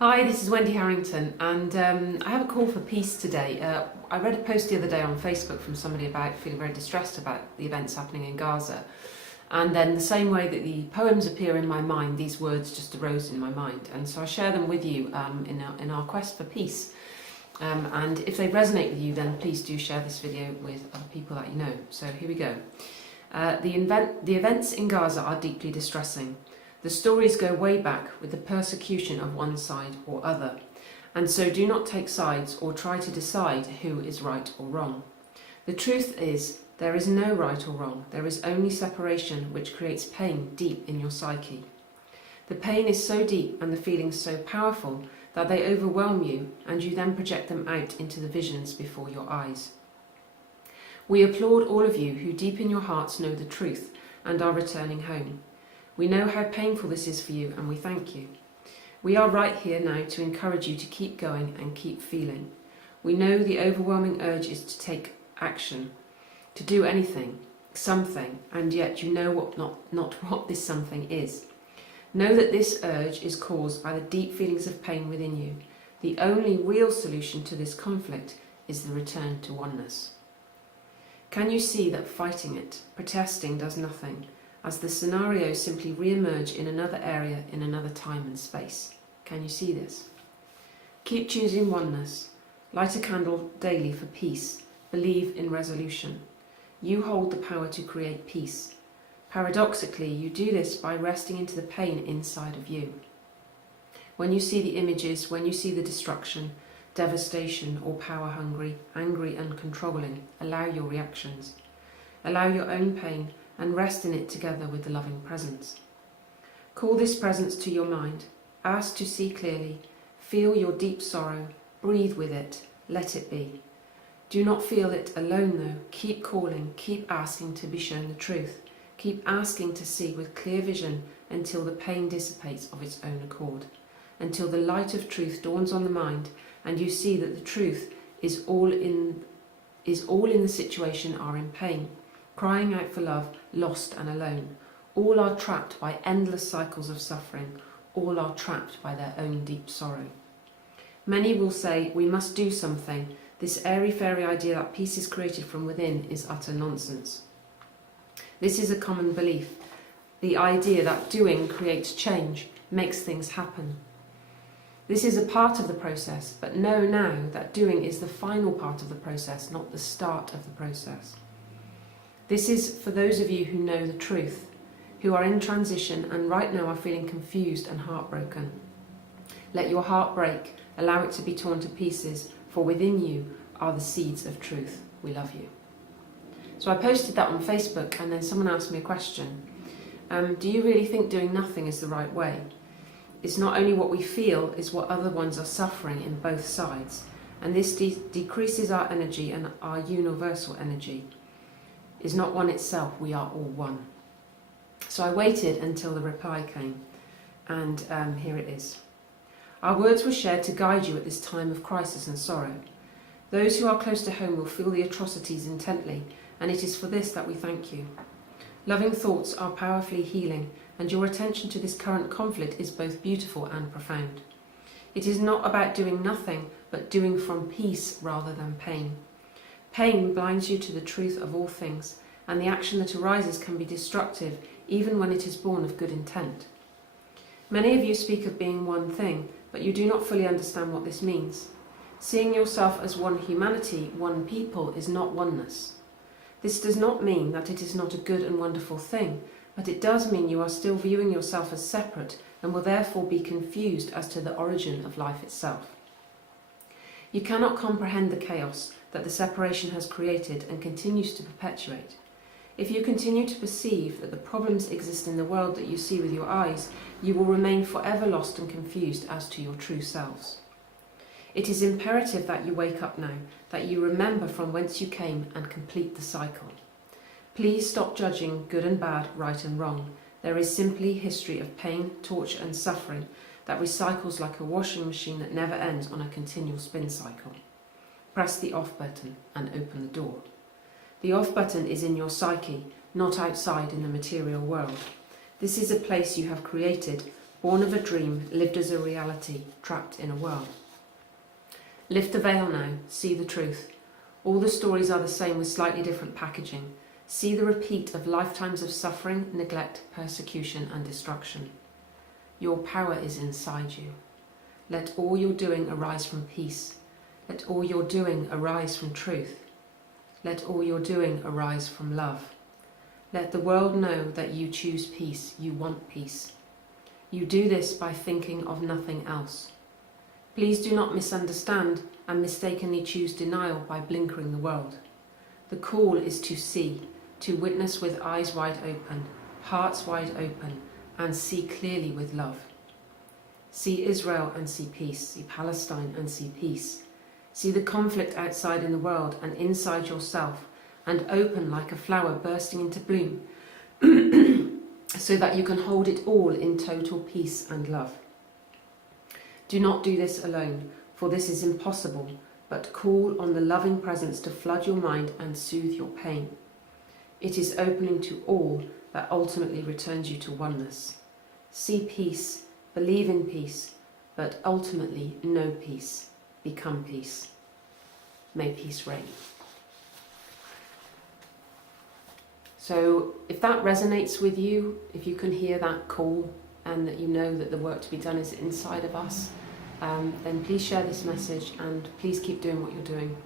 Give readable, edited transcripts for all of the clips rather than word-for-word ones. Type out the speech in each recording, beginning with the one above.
Hi, this is Wendy Harrington, and I have a call for peace today. I read a post the other day on Facebook from somebody about feeling very distressed about the events happening in Gaza. And then the same way that the poems appear in my mind, these words just arose in my mind. And so I share them with you in our quest for peace. And if they resonate with you, then please do share this video with other people that you know. So here we go. The events in Gaza are deeply distressing. The stories go way back with the persecution of one side or other, and so do not take sides or try to decide who is right or wrong. The truth is, there is no right or wrong, there is only separation, which creates pain deep in your psyche. The pain is so deep and the feelings so powerful that they overwhelm you, and you then project them out into the visions before your eyes. We applaud all of you who deep in your hearts know the truth and are returning home. We know how painful this is for you, and we thank you. We are right here now to encourage you to keep going and keep feeling. We know the overwhelming urge is to take action, to do anything, something, and yet you know not what this something is. Know that this urge is caused by the deep feelings of pain within you. The only real solution to this conflict is the return to oneness. Can you see that fighting it, protesting, does nothing, as the scenarios simply re-emerge in another area, in another time and space? Can you see this? Keep choosing oneness. Light a candle daily for peace. Believe in resolution. You hold the power to create peace. Paradoxically, you do this by resting into the pain inside of you. When you see the images, when you see the destruction, devastation, or power hungry, angry and controlling, allow your reactions. Allow your own pain and rest in it together with the loving presence. Call this presence to your mind. Ask to see clearly. Feel your deep sorrow. Breathe with it. Let it be. Do not feel it alone though. Keep calling. Keep asking to be shown the truth. Keep asking to see with clear vision until the pain dissipates of its own accord. Until the light of truth dawns on the mind and you see that the truth is all in the situation are in pain, crying out for love, lost and alone. All are trapped by endless cycles of suffering. All are trapped by their own deep sorrow. Many will say, we must do something. This airy-fairy idea that peace is created from within is utter nonsense. This is a common belief. The idea that doing creates change, makes things happen. This is a part of the process, but know now that doing is the final part of the process, not the start of the process. This is for those of you who know the truth, who are in transition and right now are feeling confused and heartbroken. Let your heart break, allow it to be torn to pieces, for within you are the seeds of truth. We love you. So I posted that on Facebook, and then someone asked me a question. Do you really think doing nothing is the right way? It's not only what we feel, it's what other ones are suffering in both sides. And this decreases our energy, and our universal energy is not one itself. We are all one. So I waited until the reply came, and here it is. Our words were shared to guide you at this time of crisis and sorrow. Those who are close to home will feel the atrocities intently, and it is for this that we thank you. Loving thoughts are powerfully healing, and your attention to this current conflict is both beautiful and profound. It is not about doing nothing, but doing from peace rather than pain. Pain blinds you to the truth of all things, and the action that arises can be destructive even when it is born of good intent. Many of you speak of being one thing, but you do not fully understand what this means. Seeing yourself as one humanity, one people, is not oneness. This does not mean that it is not a good and wonderful thing, but it does mean you are still viewing yourself as separate and will therefore be confused as to the origin of life itself. You cannot comprehend the chaos that the separation has created and continues to perpetuate. If you continue to perceive that the problems exist in the world that you see with your eyes, you will remain forever lost and confused as to your true selves. It is imperative that you wake up now, that you remember from whence you came and complete the cycle. Please stop judging good and bad, right and wrong. There is simply history of pain, torture and suffering that recycles like a washing machine that never ends on a continual spin cycle. Press the off button and open the door. The off button is in your psyche, not outside in the material world. This is a place you have created, born of a dream, lived as a reality, trapped in a world. Lift the veil now, see the truth. All the stories are the same with slightly different packaging. See the repeat of lifetimes of suffering, neglect, persecution and destruction. Your power is inside you. Let all your doing arise from peace. Let all your doing arise from truth. Let all your doing arise from love. Let the world know that you choose peace, you want peace. You do this by thinking of nothing else. Please do not misunderstand and mistakenly choose denial by blinkering the world. The call is to see, to witness with eyes wide open, hearts wide open, and see clearly with love. See Israel and see peace, see Palestine and see peace. See the conflict outside in the world and inside yourself, and open like a flower bursting into bloom, so that you can hold it all in total peace and love. Do not do this alone, for this is impossible, but call on the loving presence to flood your mind and soothe your pain. It is opening to all that ultimately returns you to oneness. See peace, believe in peace, but ultimately know peace. Become peace. May peace reign. So if that resonates with you, if you can hear that call and that you know that the work to be done is inside of us, then please share this message and please keep doing what you're doing,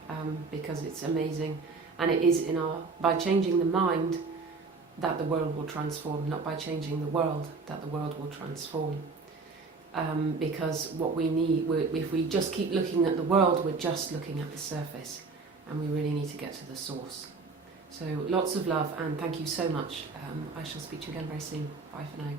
because it's amazing. And it is by changing the mind that the world will transform, not by changing the world that the world will transform. Because what we need, if we just keep looking at the world, we're just looking at the surface, and we really need to get to the source. So lots of love and thank you so much. I shall speak to you again very soon. Bye for now.